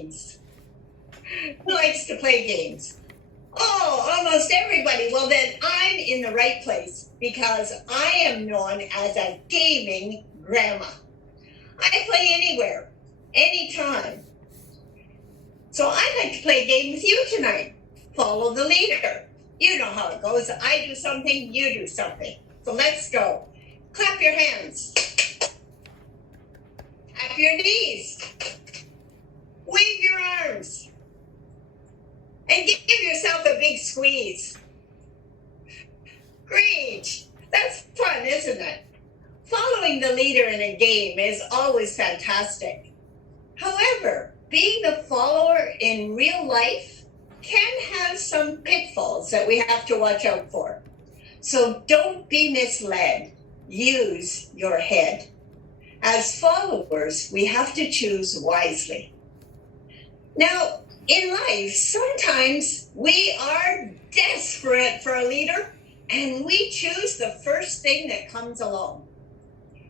games? Who likes to play games? Oh, almost everybody. Well, then I'm in the right place because I am known as a gaming grandma. I play anywhere, anytime. So I'd like to play a game with you tonight. Follow the leader. You know how it goes. I do something, you do something. So let's go. Clap your hands. Tap your knees. Wave your arms. And give yourself a big squeeze. Great. That's fun, isn't it? Following the leader in a game is always fantastic. However, being the follower in real life can have some pitfalls that we have to watch out for. So don't be misled. Use your head. As followers, we have to choose wisely. Now, in life, sometimes we are desperate for a leader and we choose the first thing that comes along.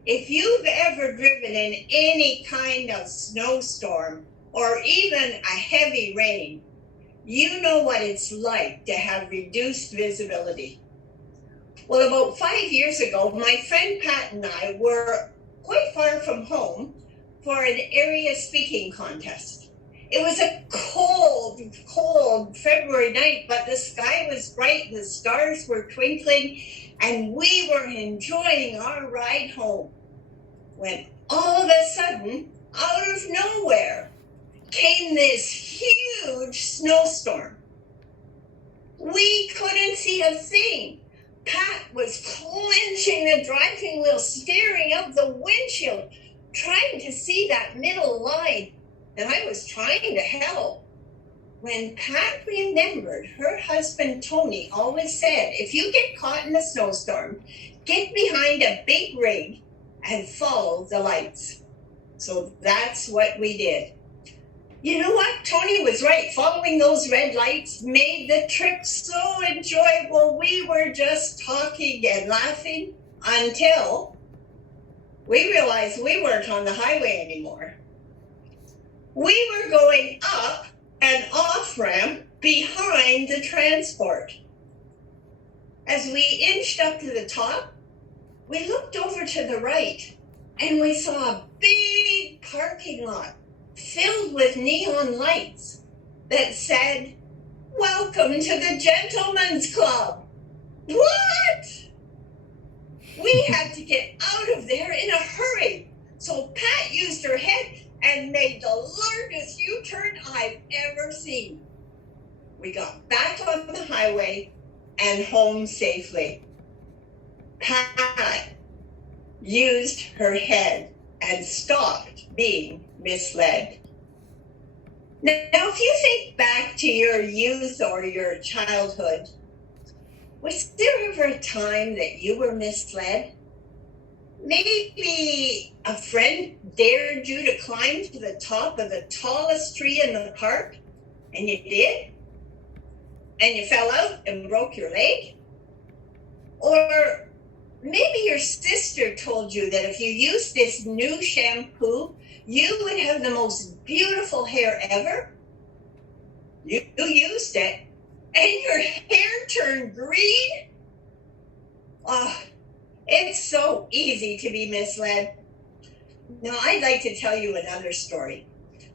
If you've ever driven in any kind of snowstorm or even a heavy rain, you know what it's like to have reduced visibility. Well, about 5 years ago, my friend Pat and I were quite far from home for an area speaking contest. It was a cold February night, but the sky was bright, the stars were twinkling, and we were enjoying our ride home. When all of a sudden, out of nowhere, came this huge snowstorm. We couldn't see a thing. Pat was clenching the driving wheel, staring out the windshield, trying to see that middle line. And I was trying to help. When Pat remembered her husband Tony always said, if you get caught in a snowstorm, get behind a big rig and follow the lights. So that's what we did. You know what? Tony was right. Following those red lights made the trip so enjoyable. We were just talking and laughing until we realized we weren't on the highway anymore. We were going up an off-ramp behind the transport. As we inched up to the top, we looked over to the right and we saw a big parking lot filled with neon lights that said, "Welcome to the Gentlemen's Club." What? We had to get out of there in a hurry. So Pat used her head and made the largest U-turn I've ever seen. We got back on the highway and home safely. Pat used her head and stopped being misled. Now, if you think back to your youth or your childhood, was there ever a time that you were misled? Maybe a friend dared you to climb to the top of the tallest tree in the park, and you did? And you fell out and broke your leg? Or maybe your sister told you that if you used this new shampoo, you would have the most beautiful hair ever? You used it, and your hair turned green? Oh, it's so easy to be misled. Now, I'd like to tell you another story.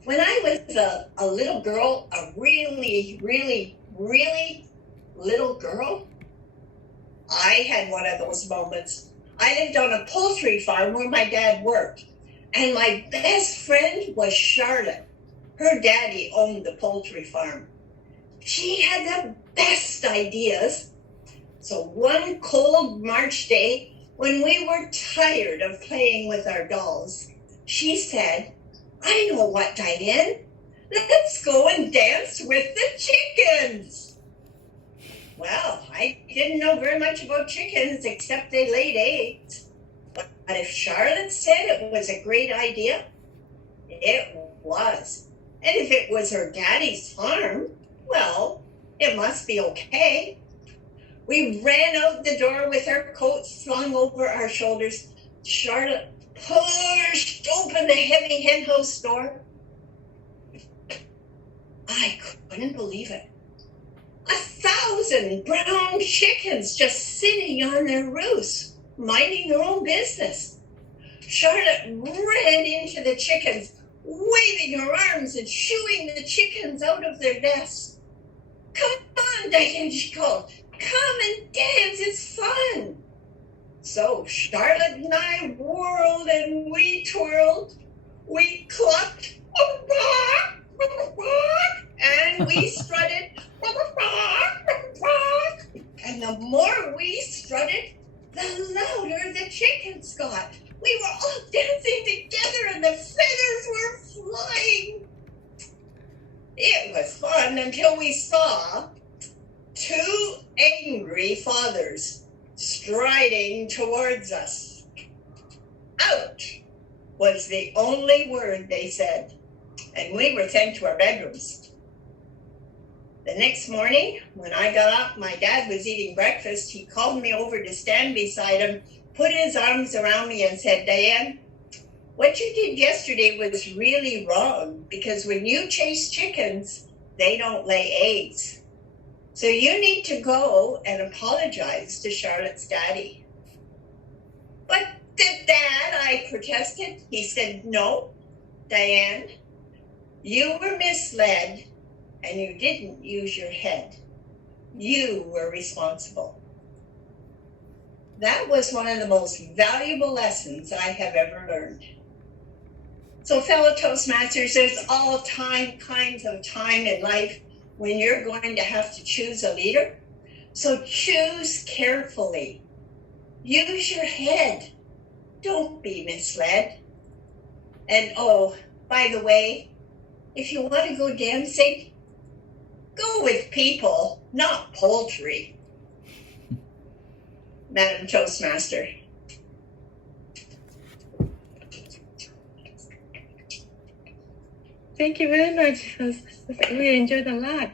When I was a little girl, a really, really, really little girl, I had one of those moments. I lived on a poultry farm where my dad worked, and my best friend was Charlotte. Her daddy owned the poultry farm. She had the best ideas. So one cold March day, when we were tired of playing with our dolls, she said, "I know what, Dianne. Let's go and dance with the chickens." Well, I didn't know very much about chickens except they laid eggs. But if Charlotte said it was a great idea, it was. And if it was her daddy's farm, well, it must be okay. We ran out the door with our coats slung over our shoulders. Charlotte pushed open the heavy henhouse door. I couldn't believe it. 1,000 brown chickens just sitting on their roosts, minding their own business. Charlotte ran into the chickens, waving her arms and shooing the chickens out of their nests. Come on, Dianne, she called. Come and dance, it's fun. So Charlotte and I whirled and we twirled. We clucked, and we strutted, and the more we strutted, the louder the chickens got. We were all dancing together and the feathers were flying. It was fun until we saw two angry fathers striding towards us. Out was the only word they said, and we were sent to our bedrooms. The next morning, when I got up, my dad was eating breakfast. He called me over to stand beside him, put his arms around me and said, Dianne, what you did yesterday was really wrong, because when you chase chickens, they don't lay eggs. So you need to go and apologize to Charlotte's daddy. But Dad, I protested. He said, no, Dianne, you were misled and you didn't use your head. You were responsible. That was one of the most valuable lessons I have ever learned. So fellow Toastmasters, there's all kinds of time in life when you're going to have to choose a leader. So choose carefully. Use your head. Don't be misled. And oh, by the way, if you want to go dancing, go with people, not poultry. Madam Toastmaster. Thank you very much. We enjoyed a lot.